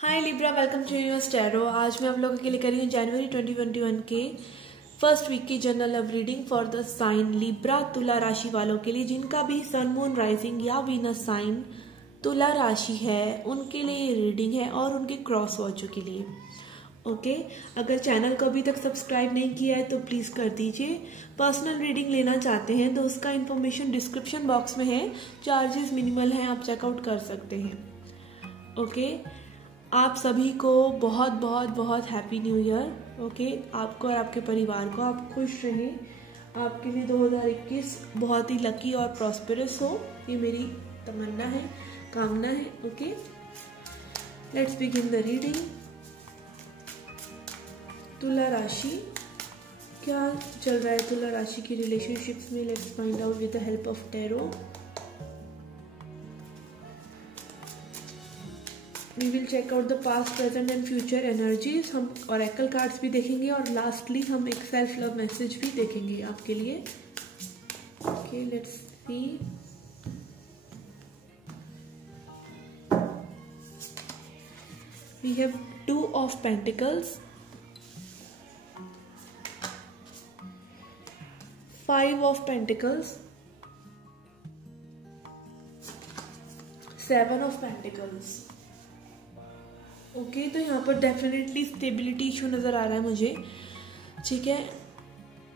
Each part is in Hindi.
Hi Libra, welcome to universe tarot. आज मैं आप लोगों के लिए कर रही हूँ जनवरी 2021 के फर्स्ट वीक की general love reading for the sign Libra, तुला राशि वालों के लिए जिनका भी सन मून राइजिंग या वीनस साइन तुला राशि है उनके लिए ये रीडिंग है और उनके क्रॉस वॉचों के लिए। ओके, अगर चैनल को अभी तक सब्सक्राइब नहीं किया है तो प्लीज़ कर दीजिए। पर्सनल रीडिंग लेना चाहते हैं तो उसका इन्फॉर्मेशन डिस्क्रिप्शन बॉक्स में है, चार्जेस मिनिमल हैं, आप चेकआउट कर सकते हैं। ओके, आप सभी को बहुत बहुत बहुत हैप्पी न्यू ईयर। ओके, आपको और आपके परिवार को, आप खुश रहें। आपके लिए 2021 बहुत ही लकी और प्रॉस्पेरस हो, ये मेरी तमन्ना है, कामना है। Okay, let's begin the reading. तुला राशि, क्या चल रहा है तुला राशि की रिलेशनशिप्स में? Let's find out with the help of tarot. We will check out the past, present and future energies. हम ऑरेकल कार्ड्स भी देखेंगे और लास्टली हम एक सेल्फ लव मैसेज भी देखेंगे आपके लिए। Okay, let's see. We have 2 of Pentacles, 5 of Pentacles, 7 of Pentacles। Okay, तो यहाँ पर डेफिनेटली स्टेबिलिटी इशू नज़र आ रहा है मुझे। ठीक है,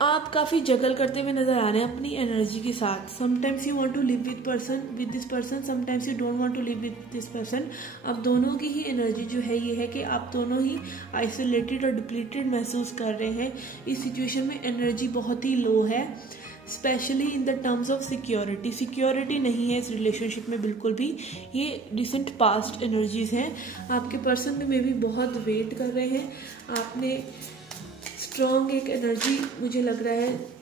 आप काफ़ी जगल करते हुए नज़र आ रहे हैं अपनी एनर्जी के साथ। Sometimes you want to live with this person, sometimes you don't want to live with this person. अब दोनों की ही एनर्जी जो है ये है कि आप दोनों ही आइसोलेटेड और डिप्लीटेड महसूस कर रहे हैं। इस सिचुएशन में एनर्जी बहुत ही लो है, specially in the terms of security. Security नहीं है इस रिलेशनशिप में बिल्कुल भी। ये रिसेंट पास्ट एनर्जीज हैं। आपके पर्सन में मे भी बहुत वेट कर रहे हैं। आपने स्ट्रॉन्ग एक एनर्जी मुझे लग रहा है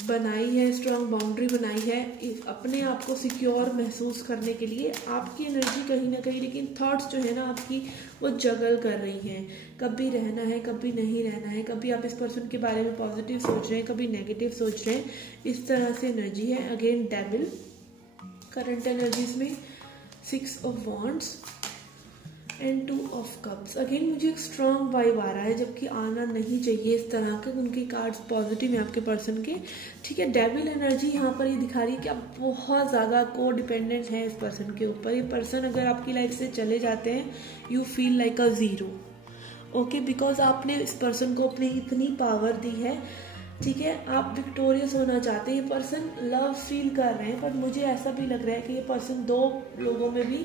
बनाई है, स्ट्रॉन्ग बाउंड्री बनाई है अपने आप को सिक्योर महसूस करने के लिए। आपकी एनर्जी कहीं ना कहीं, लेकिन थॉट्स जो है ना आपकी, वो जगल कर रही हैं। कभी रहना है, कभी नहीं रहना है, कभी आप इस पर्सन के बारे में पॉजिटिव सोच रहे हैं, कभी नेगेटिव सोच रहे हैं। इस तरह से एनर्जी है। अगेन डेविल, करंट एनर्जीज में 6 of Wands and 2 of Cups। Again मुझे एक स्ट्रॉन्ग वाइब आ रहा है, जबकि आना नहीं चाहिए इस तरह के। उनके कार्ड्स पॉजिटिव हैं आपके पर्सन के। ठीक है, डेविल एनर्जी यहाँ पर ये दिखा रही है कि आप बहुत ज़्यादा को डिपेंडेंट हैं इस पर्सन के ऊपर। ये पर्सन अगर आपकी लाइफ से चले जाते हैं, you feel like a zero. Okay, because आपने इस पर्सन को अपनी इतनी पावर दी है। ठीक है, आप विक्टोरियस होना चाहते हैं। ये पर्सन लव फील कर रहे हैं, पर मुझे ऐसा भी लग रहा है कि ये पर्सन 2 लोगों में भी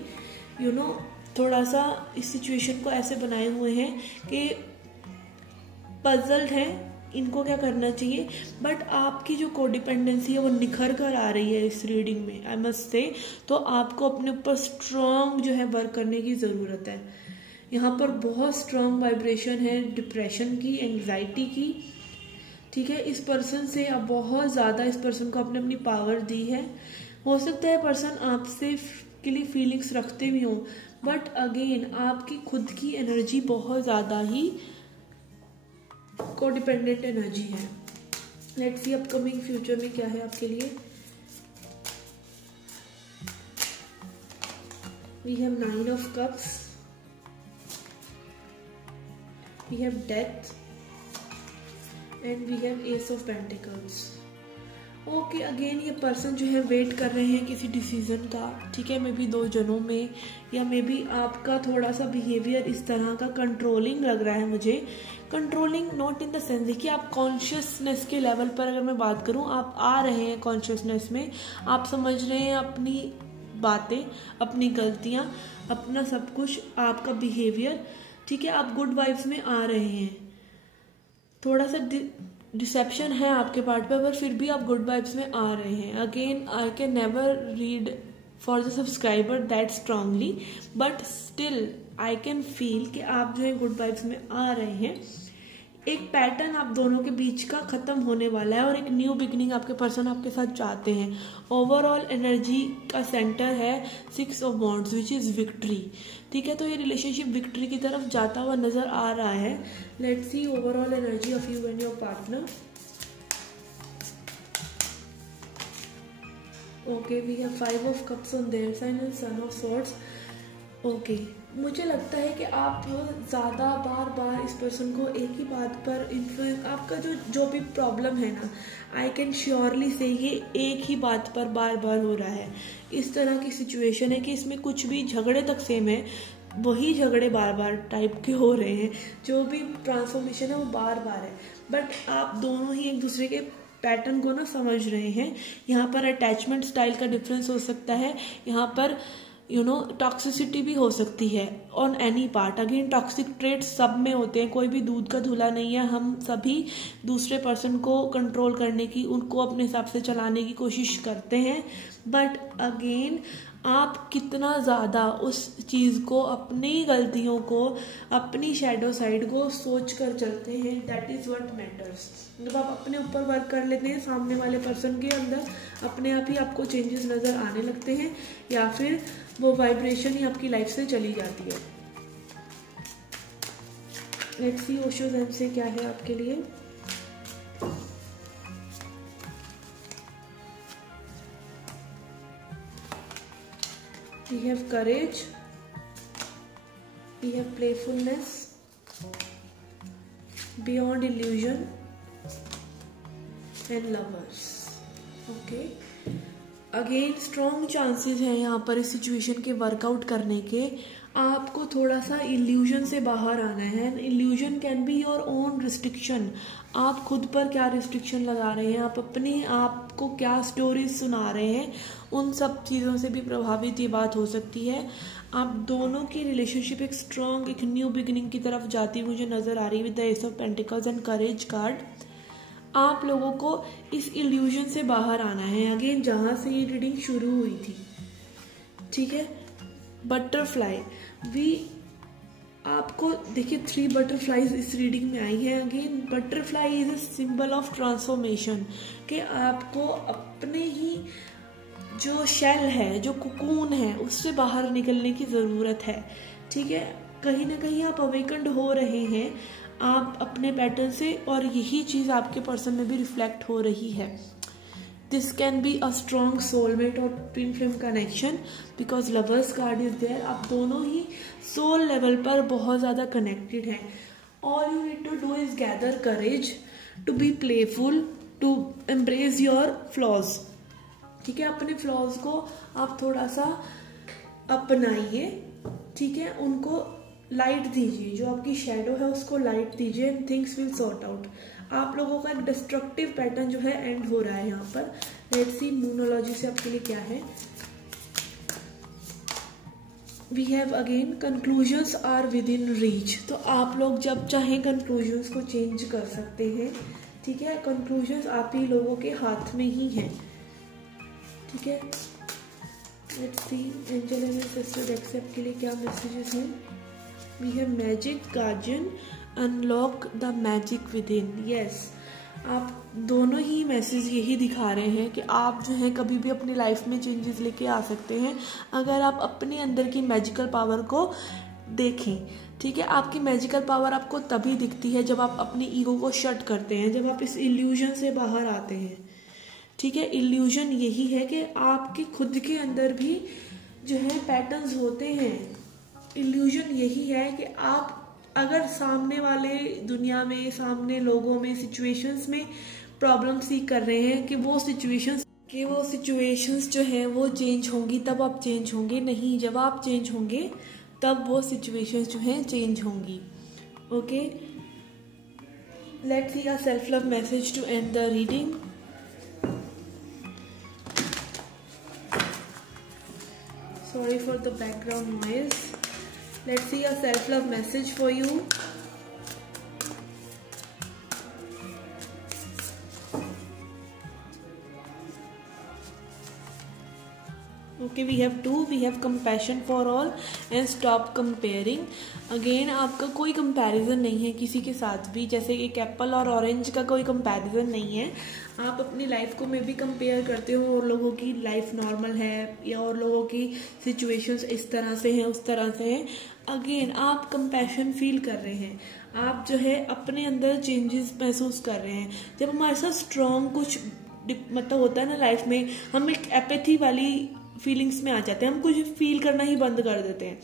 थोड़ा सा इस सिचुएशन को ऐसे बनाए हुए हैं कि पजल्ड हैं, इनको क्या करना चाहिए। बट आपकी जो कोडिपेंडेंसी है वो निखर कर आ रही है इस रीडिंग में, आई मस्ट से। तो आपको अपने ऊपर स्ट्रॉन्ग जो है वर्क करने की ज़रूरत है। यहाँ पर बहुत स्ट्रॉन्ग वाइब्रेशन है डिप्रेशन की, एंग्जाइटी की। ठीक है, इस पर्सन से आप बहुत ज़्यादा, इस पर्सन को आपने अपनी पावर दी है। हो सकता है पर्सन आपसे के लिए फीलिंग्स रखते भी हों, बट अगेन आपकी खुद की एनर्जी बहुत ज़्यादा ही कोडिपेंडेंट एनर्जी है। लेट्स सी अपकमिंग फ्यूचर में क्या है आपके लिए। We have 9 of Cups, we have death and we have Ace of Pentacles। Okay, again ये पर्सन जो है वेट कर रहे हैं किसी डिसीजन का। ठीक है, मे बी 2 जनों में, या मे बी आपका थोड़ा सा बिहेवियर इस तरह का कंट्रोलिंग लग रहा है मुझे। Controlling not in the sense कि आप कॉन्शियसनेस के लेवल पर, अगर मैं बात करूं, आप आ रहे हैं कॉन्शियसनेस में, आप समझ रहे हैं अपनी बातें, अपनी गलतियां, अपना सब कुछ, आपका बिहेवियर। ठीक है, आप गुड वाइब्स में आ रहे हैं। थोड़ा सा डिसेप्शन है आपके पार्ट पे, पर फिर भी आप गुड वाइब्स में आ रहे हैं। Again I can never read for the subscriber that strongly, but still I can feel कि आप जो है गुड वाइब्स में आ रहे हैं। एक पैटर्न आप दोनों के बीच का खत्म होने वाला है और एक न्यू बिगिनिंग आपके पर्सन आपके साथ चाहते हैं। ओवरऑल एनर्जी का सेंटर है 6 of Wands which is victory. ठीक है, तो ये रिलेशनशिप विक्ट्री की तरफ जाता हुआ नजर आ रहा है। Let's see overall energy of you and your partner. Okay, we have 5 of Cups on their side and Son of Swords। Okay, मुझे लगता है कि आप ज़्यादा बार बार इस पर्सन को एक ही बात पर इन्फ्लुएंस, आपका जो भी प्रॉब्लम है ना, आई कैन श्योरली से ये एक ही बात पर बार बार हो रहा है। इस तरह की सिचुएशन है कि इसमें कुछ भी झगड़े तक सेम है, वही झगड़े बार बार टाइप के हो रहे हैं, जो भी ट्रांसफॉर्मेशन है वो बार बार है, बट आप दोनों ही एक दूसरे के पैटर्न को ना समझ रहे हैं। यहाँ पर अटैचमेंट स्टाइल का डिफरेंस हो सकता है, यहाँ पर टॉक्सिसिटी भी हो सकती है on any part. Again toxic traits सब में होते हैं, कोई भी दूध का धुला नहीं है। हम सभी दूसरे पर्सन को कंट्रोल करने की, उनको अपने हिसाब से चलाने की कोशिश करते हैं, बट अगेन आप कितना ज़्यादा उस चीज़ को, अपनी गलतियों को, अपनी शैडो साइड को सोच कर चलते हैं, दैट इज़ व्हाट मैटर्स। जब आप अपने ऊपर वर्क कर लेते हैं, सामने वाले पर्सन के अंदर अपने आप ही आपको चेंजेस नज़र आने लगते हैं, या फिर वो वाइब्रेशन ही आपकी लाइफ से चली जाती है। लेट्स सी ओशो ज़ेन से क्या है आपके लिए। We have courage, we have playfulness, beyond illusion and lovers. Okay. Again strong chances हैं यहाँ पर इस सिचुएशन के वर्कआउट करने के। आपको थोड़ा सा इल्यूजन से बाहर आना है। Illusion can be your own restriction. आप खुद पर क्या रिस्ट्रिक्शन लगा रहे हैं, आप अपने आप को क्या स्टोरीज सुना रहे हैं, उन सब चीज़ों से भी प्रभावित ये बात हो सकती है। आप दोनों की रिलेशनशिप एक स्ट्रॉन्ग, एक न्यू बिगिनिंग की तरफ जाती मुझे नज़र आ रही है with the S of pentacles and courage card. आप लोगों को इस इल्यूजन से बाहर आना है। अगेन जहाँ से ये रीडिंग शुरू हुई थी, ठीक है, बटरफ्लाई भी आपको देखिए 3 बटरफ्लाईज इस रीडिंग में आई है। Again butterfly is a symbol of transformation, कि आपको अपने ही जो शेल है, जो कुकून है, उससे बाहर निकलने की ज़रूरत है। ठीक है, कहीं ना कहीं आप अवेकन्ड हो रहे हैं आप अपने पैटर्न से, और यही चीज़ आपके पर्सन में भी रिफ्लेक्ट हो रही है। This can be a strong soulmate और twin flame connection, because lovers card is there. आप दोनों ही सोल लेवल पर बहुत ज़्यादा कनेक्टेड हैं। All you need to do is gather courage to be playful, to embrace your flaws. ठीक है, अपने फ्लॉज को आप थोड़ा सा अपनाइए, ठीक है, उनको लाइट दीजिए, जो आपकी शेडो है उसको लाइट दीजिए, and things will sort out. आप लोगों का एक डिस्ट्रक्टिव पैटर्न जो है एंड हो रहा है यहाँ पर। लेट्स सी मूनोलॉजी से आपके लिए क्या है। We have again conclusions are within reach. तो आप लोग जब चाहें कंक्लूजन्स को चेंज कर सकते हैं। ठीक है, कंक्लूजन्स आप ही लोगों के हाथ में ही हैं। ठीक है, let's see angel and sister deck से आपके लिए क्या मैसेजेस हैं। We have magic guardian, unlock the magic within. Yes, आप दोनों ही मैसेज यही दिखा रहे हैं कि आप जो है कभी भी अपनी लाइफ में चेंजेस लेके आ सकते हैं, अगर आप अपने अंदर की मैजिकल पावर को देखें। ठीक है, आपकी मैजिकल पावर आपको तभी दिखती है जब आप अपनी ईगो को शट करते हैं, जब आप इस इल्यूजन से बाहर आते हैं। ठीक है, इल्यूजन यही है कि आपके खुद के अंदर भी जो है पैटर्न्स होते हैं। इल्यूजन यही है कि आप अगर सामने वाले दुनिया में, सामने लोगों में, सिचुएशंस में प्रॉब्लम सीख कर रहे हैं कि वो सिचुएशंस जो हैं वो चेंज होंगी, तब आप चेंज होंगे। नहीं, जब आप चेंज होंगे तब वो सिचुएशंस जो हैं चेंज होंगी। Okay, let's see a self love message to end the reading. Sorry for the background noise. Let's see a self-love message for you. Okay, we have 2. We have compassion for all and stop comparing. Again आपका कोई कंपैरिजन नहीं है किसी के साथ भी, जैसे एक एप्पल और ऑरेंज का कोई कंपैरिजन नहीं है। आप अपनी लाइफ को में भी कंपेयर करते हो, और लोगों की लाइफ नॉर्मल है या और लोगों की सिचुएशंस इस तरह से हैं, उस तरह से हैं। अगेन आप कंपैशन फील कर रहे हैं, आप जो है अपने अंदर चेंजेस महसूस कर रहे हैं। जब हमारे साथ स्ट्रॉन्ग कुछ मतलब होता है ना लाइफ में, हम एक एपैथी वाली फीलिंग्स में आ जाते हैं, हम कुछ फील करना ही बंद कर देते हैं।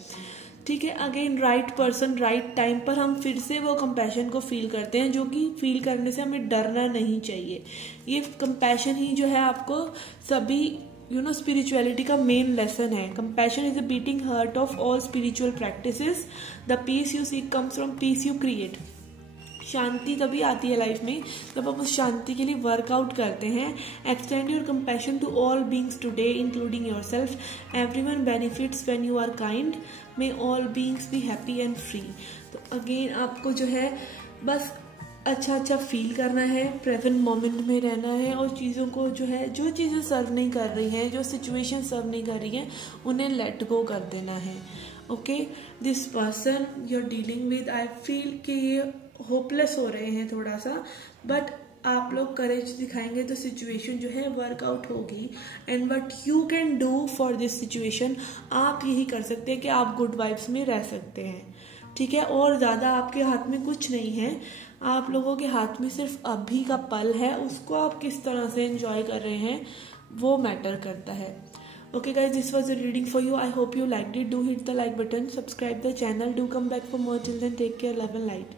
ठीक है। Again right person right time पर हम फिर से वो कंपैशन को फील करते हैं, जो कि फील करने से हमें डरना नहीं चाहिए। ये कंपैशन ही जो है आपको सभी स्पिरिचुअलिटी का मेन लेसन है। Compassion is a beating heart of all spiritual practices. The peace you seek comes from peace you create. शांति तभी आती है लाइफ में जब आप उस शांति के लिए वर्कआउट करते हैं। Extend your compassion to all beings today including yourself. Everyone benefits when you are kind. May all beings be happy and free. तो अगेन आपको जो है बस अच्छा फील करना है, प्रेजेंट मोमेंट में रहना है, और चीज़ों को जो चीज़ें सर्व नहीं कर रही हैं, जो सिचुएशन सर्व नहीं कर रही हैं, उन्हें लेट गो कर देना है। Okay, this person you are dealing with, I feel कि ये होपलेस हो रहे हैं थोड़ा सा, बट आप लोग करेज दिखाएंगे तो सिचुएशन जो है वर्कआउट होगी। And what you can do for this situation, आप यही कर सकते हैं कि आप गुड वाइब्स में रह सकते हैं, ठीक है। और ज़्यादा आपके हाथ में कुछ नहीं है, आप लोगों के हाथ में सिर्फ अभी का पल है, उसको आप किस तरह से एंजॉय कर रहे हैं वो मैटर करता है। Okay guys, this was a reading for you. I hope you liked it. Do hit the like button, subscribe the channel, do come back for more. Till then, take care, love and light.